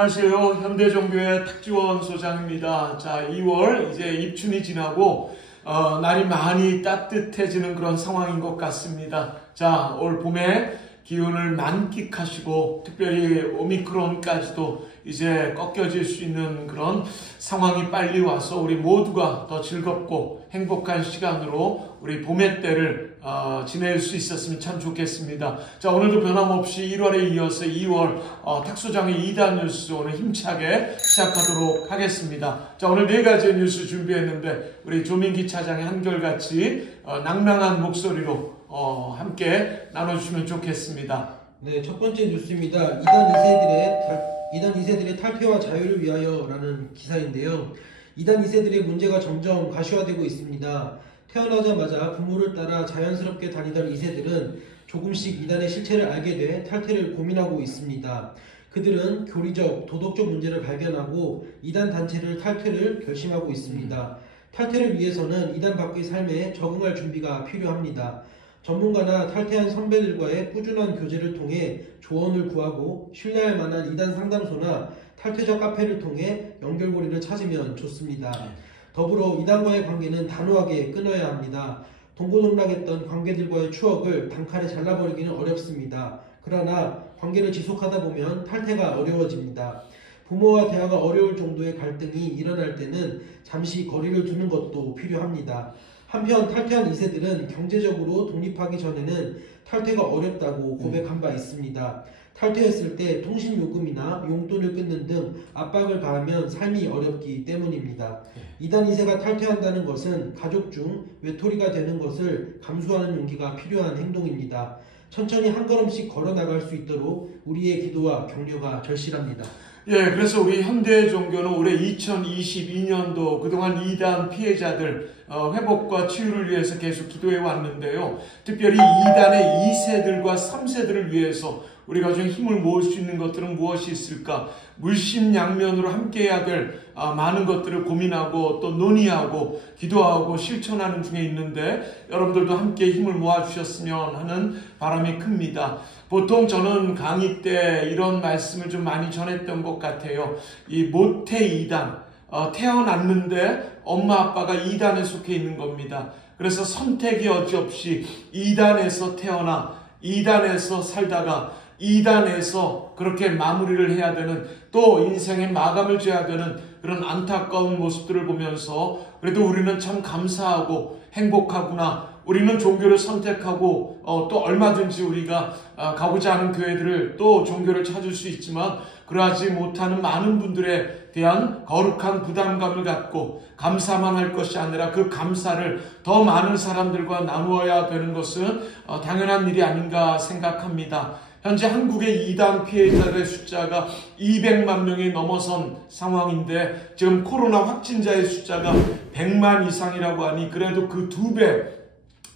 안녕하세요. 현대종교회 탁지원 소장입니다. 자, 2월 이제 입춘이 지나고 날이 많이 따뜻해지는 그런 상황인 것 같습니다. 자, 올 봄에 기운을 만끽하시고 특별히 오미크론까지도 이제 꺾여질 수 있는 그런 상황이 빨리 와서 우리 모두가 더 즐겁고 행복한 시간으로 우리 봄의 때를 지낼 수 있었으면 참 좋겠습니다. 자, 오늘도 변함없이 1월에 이어서 2월 탁소장의 2단 뉴스 오늘 힘차게 시작하도록 하겠습니다. 자, 오늘 4가지의 뉴스 준비했는데 우리 조민기 차장이 한결같이 낭랑한 목소리로 함께 나눠주시면 좋겠습니다. 네, 첫 번째 뉴스입니다. 이단 2세들의 탈퇴와 자유를 위하여라는 기사인데요. 이단 2세들의 문제가 점점 가시화되고 있습니다. 태어나자마자 부모를 따라 자연스럽게 다니던 2세들은 조금씩 이단의 실체를 알게 돼 탈퇴를 고민하고 있습니다. 그들은 교리적, 도덕적 문제를 발견하고 이단 단체를 탈퇴를 결심하고 있습니다. 탈퇴를 위해서는 이단 밖의 삶에 적응할 준비가 필요합니다. 전문가나 탈퇴한 선배들과의 꾸준한 교제를 통해 조언을 구하고 신뢰할 만한 이단 상담소나 탈퇴자 카페를 통해 연결고리를 찾으면 좋습니다. 더불어 이단과의 관계는 단호하게 끊어야 합니다. 동고동락했던 관계들과의 추억을 단칼에 잘라버리기는 어렵습니다. 그러나 관계를 지속하다 보면 탈퇴가 어려워집니다. 부모와 대화가 어려울 정도의 갈등이 일어날 때는 잠시 거리를 두는 것도 필요합니다. 한편 탈퇴한 2세들은 경제적으로 독립하기 전에는 탈퇴가 어렵다고 고백한 바 있습니다. 탈퇴했을 때 통신요금이나 용돈을 끊는 등 압박을 가하면 삶이 어렵기 때문입니다. 이단 2세가 탈퇴한다는 것은 가족 중 외톨이가 되는 것을 감수하는 용기가 필요한 행동입니다. 천천히 한 걸음씩 걸어나갈 수 있도록 우리의 기도와 격려가 절실합니다. 예, 그래서 우리 현대종교는 올해 2022년도 그동안 이단 피해자들 회복과 치유를 위해서 계속 기도해 왔는데요. 특별히 이단의 2세들과 3세들을 위해서 우리가 좀 힘을 모을 수 있는 것들은 무엇이 있을까? 물심양면으로 함께해야 될 많은 것들을 고민하고 또 논의하고 기도하고 실천하는 중에 있는데 여러분들도 함께 힘을 모아주셨으면 하는 바람이 큽니다. 보통 저는 강의 때 이런 말씀을 좀 많이 전했던 것 같아요. 이 모태 이단, 태어났는데 엄마 아빠가 이단에 속해 있는 겁니다. 그래서 선택이 어찌없이 이단에서 태어나 이단에서 살다가 이단에서 그렇게 마무리를 해야 되는 또 인생의 마감을 지어야 되는 그런 안타까운 모습들을 보면서 그래도 우리는 참 감사하고 행복하구나. 우리는 종교를 선택하고 또 얼마든지 우리가 가고자 하는 교회들을 또 종교를 찾을 수 있지만 그러하지 못하는 많은 분들에 대한 거룩한 부담감을 갖고 감사만 할 것이 아니라 그 감사를 더 많은 사람들과 나누어야 되는 것은 당연한 일이 아닌가 생각합니다. 현재 한국의 이단 피해자들의 숫자가 200만 명이 넘어선 상황인데 지금 코로나 확진자의 숫자가 100만 이상이라고 하니 그래도 그 2배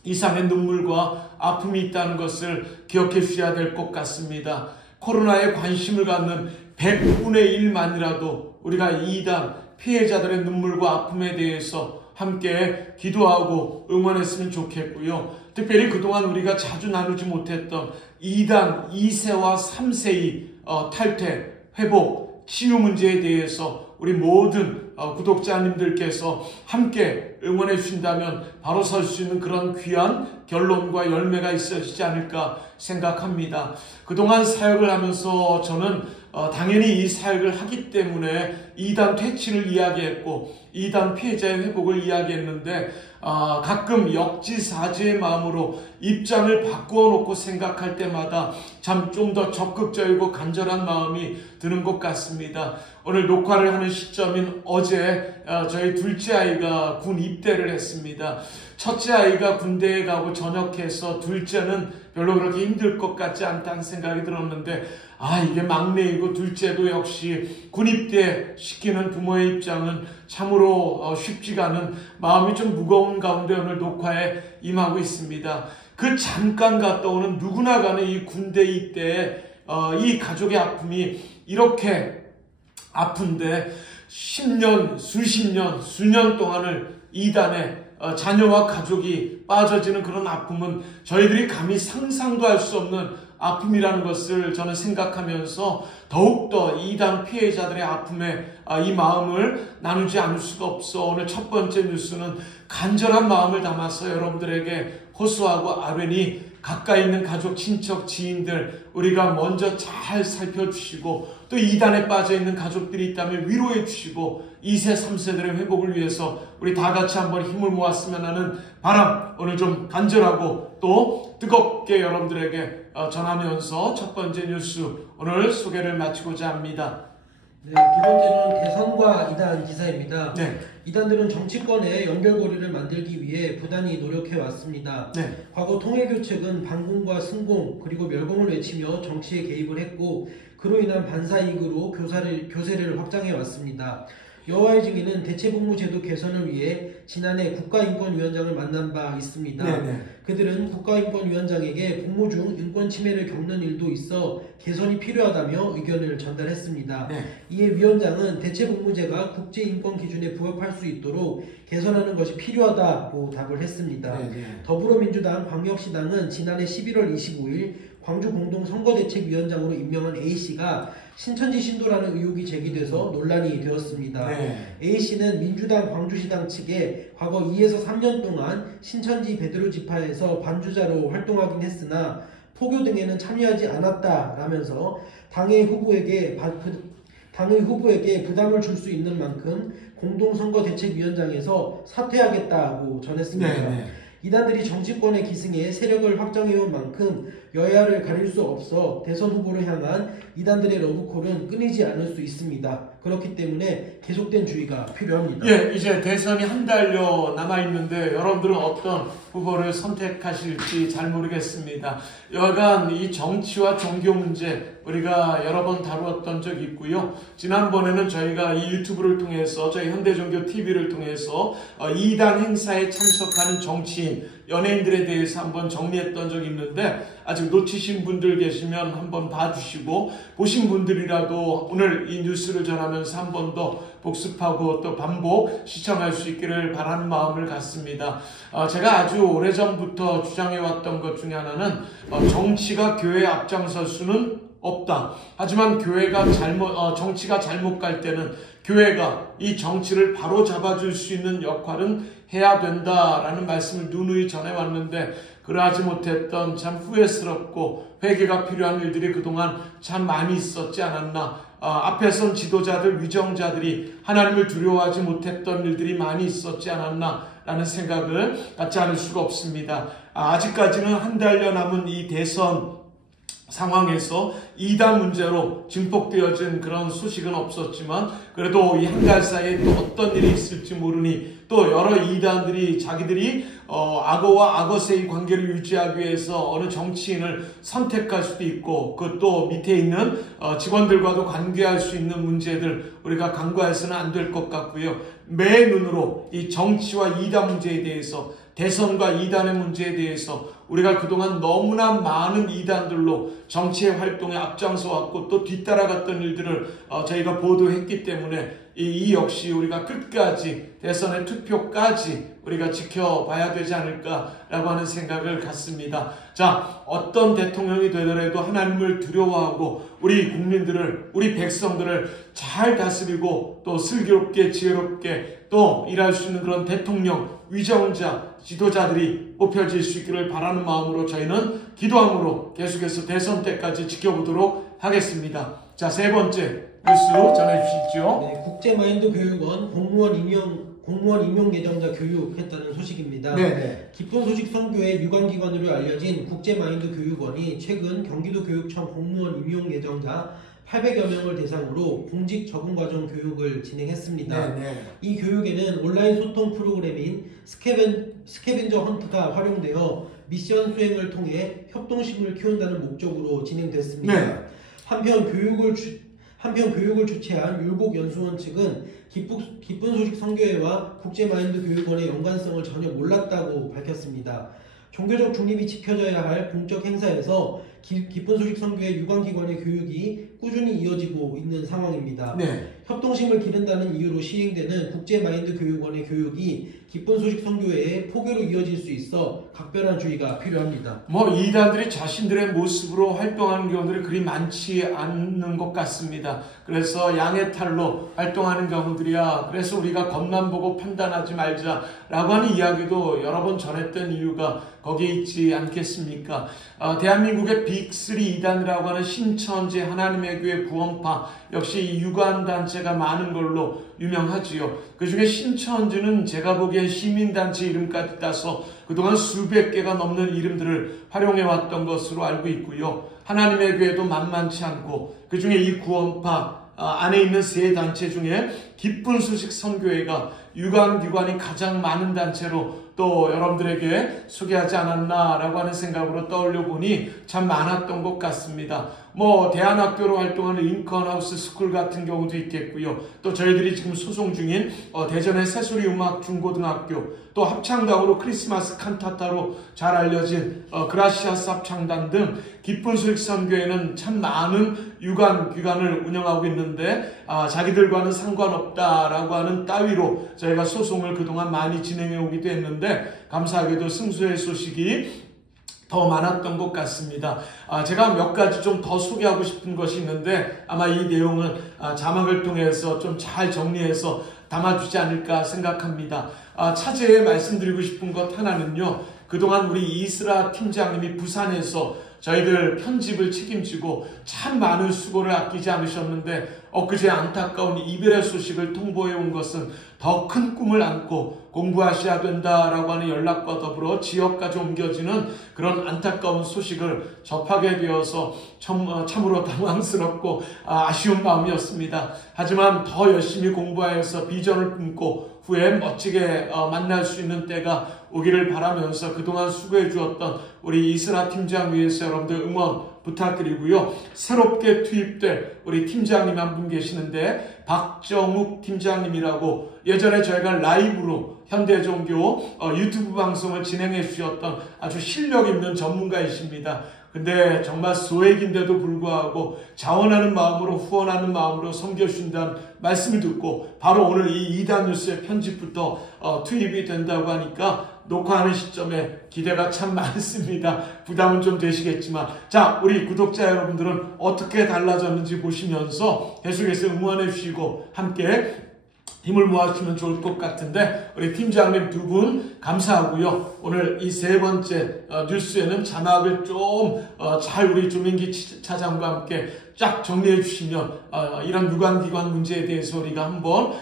이상의 눈물과 아픔이 있다는 것을 기억해 주셔야 될 것 같습니다. 코로나에 관심을 갖는 100분의 1만이라도 우리가 이단 피해자들의 눈물과 아픔에 대해서 함께 기도하고 응원했으면 좋겠고요. 특별히 그동안 우리가 자주 나누지 못했던 이단 2세와 3세의 탈퇴, 회복, 치유 문제에 대해서 우리 모든 구독자님들께서 함께 응원해 주신다면 바로 설 수 있는 그런 귀한 결론과 열매가 있어지지 않을까 생각합니다. 그동안 사역을 하면서 저는 당연히 이 사역을 하기 때문에 이단 퇴치를 이야기했고 이단 피해자의 회복을 이야기했는데 가끔 역지사지의 마음으로 입장을 바꾸어 놓고 생각할 때마다 참 좀 더 적극적이고 간절한 마음이 드는 것 같습니다. 오늘 녹화를 하는 시점인 어제 저희 둘째 아이가 군 입대를 했습니다. 첫째 아이가 군대에 가고 전역해서 둘째는 별로 그렇게 힘들 것 같지 않다는 생각이 들었는데 이게 막내이고 둘째도 역시 군입대 시키는 부모의 입장은 참으로 쉽지가 않은 마음이 좀 무거운 가운데 오늘 녹화에 임하고 있습니다. 그 잠깐 갔다 오는 누구나 가는 이 군대 입대에 이 가족의 아픔이 이렇게 아픈데 10년, 수십 년, 수년 동안을 이단에 자녀와 가족이 빠져지는 그런 아픔은 저희들이 감히 상상도 할 수 없는 아픔이라는 것을 저는 생각하면서 더욱더 이단 피해자들의 아픔에 이 마음을 나누지 않을 수가 없어. 오늘 첫 번째 뉴스는 간절한 마음을 담아서 여러분들에게 호수아하고 아벤이 가까이 있는 가족, 친척, 지인들 우리가 먼저 잘 살펴주시고 또 이단에 빠져있는 가족들이 있다면 위로해 주시고 2세, 3세들의 회복을 위해서 우리 다 같이 한번 힘을 모았으면 하는 바람 오늘 좀 간절하고 또 뜨겁게 여러분들에게 전하면서 첫 번째 뉴스 오늘 소개를 마치고자 합니다. 네, 두 번째는 대선과 이단 기사입니다. 네. 이단들은 정치권의 연결고리를 만들기 위해 부단히 노력해 왔습니다. 네. 과거 통일교책은 반공과 승공 그리고 멸공을 외치며 정치에 개입을 했고 그로 인한 반사이익으로 교세를 확장해 왔습니다. 여호와의 증인은 대체복무제도 개선을 위해 지난해 국가인권위원장을 만난 바 있습니다. 네네. 그들은 국가인권위원장에게 복무 중 인권 침해를 겪는 일도 있어 개선이 필요하다며 의견을 전달했습니다. 네. 이에 위원장은 대체복무제가 국제인권 기준에 부합할 수 있도록 개선하는 것이 필요하다고 답을 했습니다. 네네. 더불어민주당 광역시당은 지난해 11월 25일 광주공동선거대책위원장으로 임명한 A씨가 신천지 신도라는 의혹이 제기돼서 논란이 되었습니다. 네. A씨는 민주당 광주시당 측에 과거 2에서 3년 동안 신천지 베드로 지파에서 반주자로 활동하긴 했으나 포교 등에는 참여하지 않았다라면서 당의 후보에게 부담을 줄 수 있는 만큼 공동선거대책위원장에서 사퇴하겠다고 전했습니다. 네. 이단들이 정치권의 기승에 세력을 확장해온 만큼 여야를 가릴 수 없어 대선 후보를 향한 이단들의 러브콜은 끊이지 않을 수 있습니다. 그렇기 때문에 계속된 주의가 필요합니다. 예, 이제 대선이 한 달여 남아있는데 여러분들은 어떤 후보를 선택하실지 잘 모르겠습니다. 여하간 이 정치와 종교 문제 우리가 여러 번 다루었던 적이 있고요. 지난번에는 저희가 이 유튜브를 통해서 저희 현대종교 TV를 통해서 이단 행사에 참석하는 정치인, 연예인들에 대해서 한번 정리했던 적이 있는데 아직 놓치신 분들 계시면 한번 봐주시고 보신 분들이라도 오늘 이 뉴스를 전하면서 한 번 더 복습하고 또 반복 시청할 수 있기를 바라는 마음을 갖습니다. 제가 아주 오래전부터 주장해왔던 것 중에 하나는 정치가 교회에 앞장설 수는 없다. 하지만 교회가 정치가 잘못 갈 때는 교회가 이 정치를 바로 잡아줄 수 있는 역할은 해야 된다라는 말씀을 누누이 전해왔는데 그러하지 못했던 참 후회스럽고 회개가 필요한 일들이 그동안 참 많이 있었지 않았나. 앞에 선 지도자들, 위정자들이 하나님을 두려워하지 못했던 일들이 많이 있었지 않았나 라는 생각을 갖지 않을 수가 없습니다. 아직까지는 한 달여 남은 이 대선 상황에서 이단 문제로 증폭되어진 그런 소식은 없었지만 그래도 이 한 달 사이에 또 어떤 일이 있을지 모르니 또 여러 이단들이 자기들이 악어와 악어새의 관계를 유지하기 위해서 어느 정치인을 선택할 수도 있고 그 또 밑에 있는 직원들과도 관계할 수 있는 문제들 우리가 간과해서는 안 될 것 같고요. 매 눈으로 이 정치와 이단 문제에 대해서 대선과 이단의 문제에 대해서 우리가 그동안 너무나 많은 이단들로 정치의 활동에 앞장서 왔고 또 뒤따라갔던 일들을 저희가 보도했기 때문에 이 역시 우리가 끝까지 대선의 투표까지 우리가 지켜봐야 되지 않을까라고 하는 생각을 갖습니다. 자, 어떤 대통령이 되더라도 하나님을 두려워하고 우리 국민들을, 우리 백성들을 잘 다스리고 또 슬기롭게 지혜롭게 또 일할 수 있는 그런 대통령, 위정자, 지도자들이 뽑혀질 수 있기를 바라는 마음으로 저희는 기도함으로 계속해서 대선 때까지 지켜보도록 하겠습니다. 자, 세 번째 뉴스 전해주시죠. 네, 국제마인드 교육원 공무원 임용 예정자 교육했다는 소식입니다. 네. 기쁜 소식 선교의 유관기관으로 알려진 국제마인드 교육원이 최근 경기도교육청 공무원 임용 예정자 800여 명을 대상으로 공직 적응 과정 교육을 진행했습니다. 이 교육에는 온라인 소통 프로그램인 스캐벤저 헌트가 활용되어 미션 수행을 통해 협동심을 키운다는 목적으로 진행됐습니다. 한편 교육을 주최한 율곡연수원 측은 기쁜 소식 선교회와 국제마인드 교육원의 연관성을 전혀 몰랐다고 밝혔습니다. 종교적 중립이 지켜져야 할 공적 행사에서 기쁜 소식 선교회 유관기관의 교육이 꾸준히 이어지고 있는 상황입니다. 협동심을 기른다는 이유로 시행되는 국제마인드교육원의 교육이 기쁜 소식 선교회의 포교로 이어질 수 있어 각별한 주의가 필요합니다. 이단들이 자신들의 모습으로 활동하는 경우들이 그리 많지 않는 것 같습니다. 그래서 양의 탈로 활동하는 경우들이야. 그래서 우리가 겉만 보고 판단하지 말자라고 하는 이야기도 여러 번 전했던 이유가 거기에 있지 않겠습니까? 대한민국의 빅3 이단이라고 하는 신천지 하나님의 교회 구원파 역시 유관단체가 많은 걸로 유명하지요. 그 중에 신천지는 제가 보기엔 시민단체 이름까지 따서 그동안 수백 개가 넘는 이름들을 활용해왔던 것으로 알고 있고요. 하나님의 교회도 만만치 않고 그 중에 이 구원파 안에 있는 세 단체 중에 기쁜 소식 선교회가 유관기관이 가장 많은 단체로 또 여러분들에게 소개하지 않았나라고 하는 생각으로 떠올려 보니 참 많았던 것 같습니다. 대안학교로 활동하는 링컨하우스 스쿨 같은 경우도 있겠고요. 또 저희들이 지금 소송 중인 대전의 새소리 음악 중고등학교, 또 합창단으로 크리스마스 칸타타로 잘 알려진 그라시아스 합창단 등 기쁜 소식 선교회는 참 많은 유관기관을 운영하고 있는데 자기들과는 상관없다라고 하는 따위로 저희가 소송을 그동안 많이 진행해 오기도 했는데 감사하게도 승소의 소식이 더 많았던 것 같습니다. 제가 몇 가지 좀 더 소개하고 싶은 것이 있는데 아마 이 내용은 자막을 통해서 좀 잘 정리해서 담아주지 않을까 생각합니다. 차제에 말씀드리고 싶은 것 하나는요. 그동안 우리 이스라 팀장님이 부산에서 저희들 편집을 책임지고 참 많은 수고를 아끼지 않으셨는데 엊그제 안타까운 이별의 소식을 통보해 온 것은 더 큰 꿈을 안고 공부하셔야 된다라고 하는 연락과 더불어 지역까지 옮겨지는 그런 안타까운 소식을 접하게 되어서 참으로 당황스럽고 아쉬운 마음이었습니다. 하지만 더 열심히 공부하여서 비전을 품고 후에 멋지게 만날 수 있는 때가 오기를 바라면서 그동안 수고해 주었던 우리 이스라 팀장 위해서 여러분들 응원 부탁드리고요. 새롭게 투입될 우리 팀장님 한 분 계시는데 박정욱 팀장님이라고 예전에 저희가 라이브로 현대종교 유튜브 방송을 진행해 주셨던 아주 실력 있는 전문가이십니다. 근데 정말 소액인데도 불구하고 자원하는 마음으로 후원하는 마음으로 섬겨주신다는 말씀을 듣고 바로 오늘 이 이단 뉴스의 편집부터 투입이 된다고 하니까 녹화하는 시점에 기대가 참 많습니다. 부담은 좀 되시겠지만 자, 우리 구독자 여러분들은 어떻게 달라졌는지 보시면서 계속해서 응원해 주시고 함께 힘을 모아주시면 좋을 것 같은데 우리 팀장님 두 분 감사하고요. 오늘 이 세 번째 뉴스에는 자막을 좀 잘 우리 조민기 차장과 함께 쫙 정리해 주시면 이런 유관기관 문제에 대해서 우리가 한번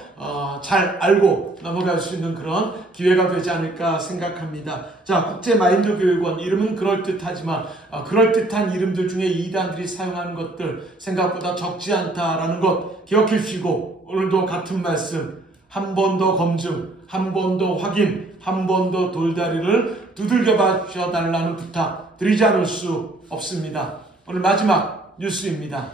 잘 알고 넘어갈 수 있는 그런 기회가 되지 않을까 생각합니다. 자, 국제마인드교육원 이름은 그럴듯하지만 그럴듯한 이름들 중에 이단들이 사용하는 것들 생각보다 적지 않다라는 것 기억해 주시고 오늘도 같은 말씀 한 번 더 검증, 한 번 더 확인, 한 번 더 돌다리를 두들겨 봐달라는 부탁 드리지 않을 수 없습니다. 오늘 마지막 뉴스입니다.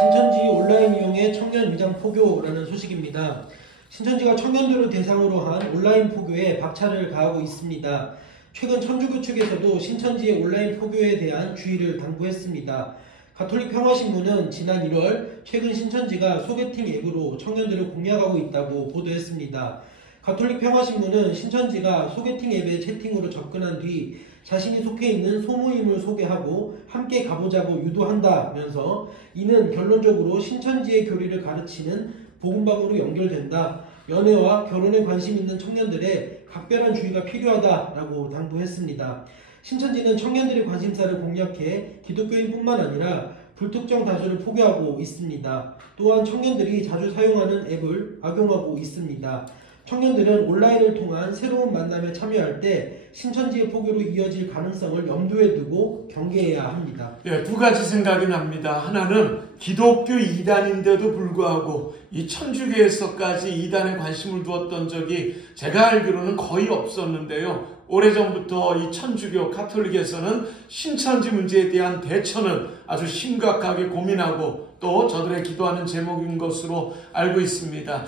신천지 온라인 이용의 청년 위장 포교라는 소식입니다. 신천지가 청년들을 대상으로 한 온라인 포교에 박차를 가하고 있습니다. 최근 천주교 측에서도 신천지의 온라인 포교에 대한 주의를 당부했습니다. 가톨릭 평화신문은 지난 1월 최근 신천지가 소개팅 앱으로 청년들을 공략하고 있다고 보도했습니다. 가톨릭 평화신문은 신천지가 소개팅 앱의 채팅으로 접근한 뒤 자신이 속해 있는 소모임을 소개하고 함께 가보자고 유도한다면서 이는 결론적으로 신천지의 교리를 가르치는 복음방으로 연결된다. 연애와 결혼에 관심 있는 청년들의 각별한 주의가 필요하다라고 당부했습니다. 신천지는 청년들의 관심사를 공략해 기독교인뿐만 아니라 불특정 다수를 포교하고 있습니다. 또한 청년들이 자주 사용하는 앱을 악용하고 있습니다. 청년들은 온라인을 통한 새로운 만남에 참여할 때 신천지의 포교로 이어질 가능성을 염두에 두고 경계해야 합니다. 두 가지 생각이 납니다. 하나는 기독교 이단인데도 불구하고 이 천주교에서까지 이단에 관심을 두었던 적이 제가 알기로는 거의 없었는데요. 오래전부터 이 천주교 카톨릭에서는 신천지 문제에 대한 대처는 아주 심각하게 고민하고 또 저들의 기도하는 제목인 것으로 알고 있습니다.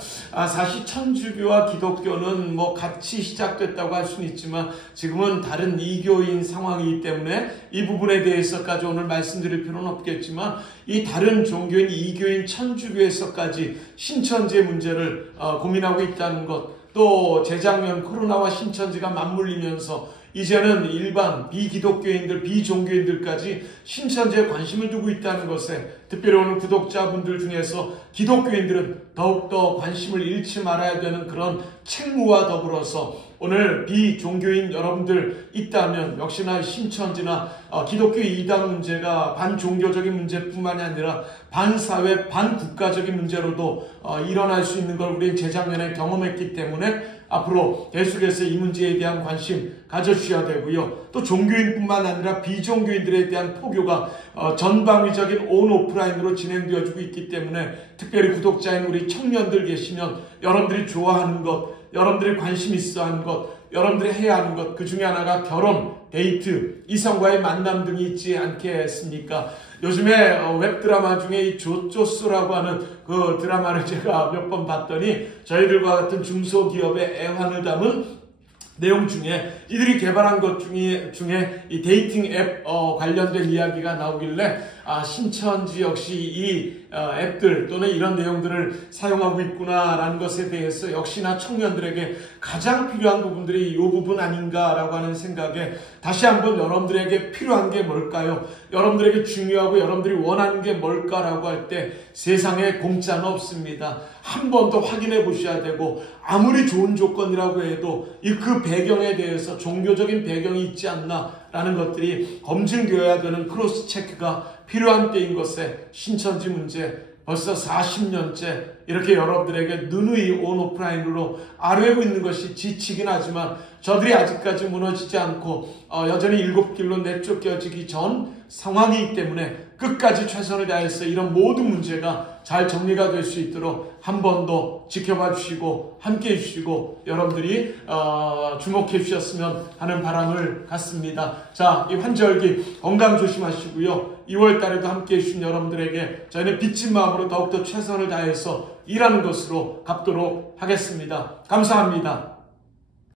사실 천주교와 기독교는 뭐 같이 시작됐다고 할 수는 있지만 지금은 다른 이교인 상황이기 때문에 이 부분에 대해서까지 오늘 말씀드릴 필요는 없겠지만 이 다른 종교인 이교인 천주교에서까지 신천지의 문제를 고민하고 있다는 것, 또 재작년 코로나와 신천지가 맞물리면서 이제는 일반 비기독교인들, 비종교인들까지 신천지에 관심을 두고 있다는 것에 특별히 오늘 구독자분들 중에서 기독교인들은 더욱더 관심을 잃지 말아야 되는 그런 책무와 더불어서 오늘 비종교인 여러분들 있다면 역시나 신천지나 기독교 이단 문제가 반종교적인 문제뿐만이 아니라 반사회, 반국가적인 문제로도 일어날 수 있는 걸 우리 재작년에 경험했기 때문에 앞으로 계속해서 이 문제에 대한 관심 가져주셔야 되고요. 또 종교인뿐만 아니라 비종교인들에 대한 포교가 전방위적인 온오프라인으로 진행되어지고 있기 때문에 특별히 구독자인 우리 청년들 계시면 여러분들이 좋아하는 것, 여러분들이 관심 있어 하는 것, 여러분들이 해야 하는 것, 그 중에 하나가 결혼, 데이트, 이성과의 만남 등이 있지 않겠습니까? 요즘에 웹드라마 중에 이 조조스라고 하는 그 드라마를 제가 몇 번 봤더니 저희들과 같은 중소기업의 애환을 담은 내용 중에 이들이 개발한 것 중에 이 데이팅 앱 관련된 이야기가 나오길래 신천지 역시 이 앱들 또는 이런 내용들을 사용하고 있구나라는 것에 대해서 역시나 청년들에게 가장 필요한 부분들이 이 부분 아닌가라고 하는 생각에 다시 한번 여러분들에게 필요한 게 뭘까요? 여러분들에게 중요하고 여러분들이 원하는 게 뭘까라고 할 때 세상에 공짜는 없습니다. 한 번 더 확인해 보셔야 되고 아무리 좋은 조건이라고 해도 그 배경에 대해서 종교적인 배경이 있지 않나라는 것들이 검증되어야 되는 크로스 체크가 필요한 때인 것에 신천지 문제 벌써 40년째 이렇게 여러분들에게 누누이 온오프라인으로 아뢰고 있는 것이 지치긴 하지만 저들이 아직까지 무너지지 않고 여전히 일곱 길로 내쫓겨지기 전 상황이기 때문에 끝까지 최선을 다해서 이런 모든 문제가 잘 정리가 될 수 있도록 한 번 더 지켜봐 주시고 함께 해주시고 여러분들이 주목해 주셨으면 하는 바람을 갖습니다. 자, 이 환절기 건강 조심하시고요. 2월 달에도 함께 해주신 여러분들에게 저희는 빚진 마음으로 더욱더 최선을 다해서 일하는 것으로 갚도록 하겠습니다. 감사합니다.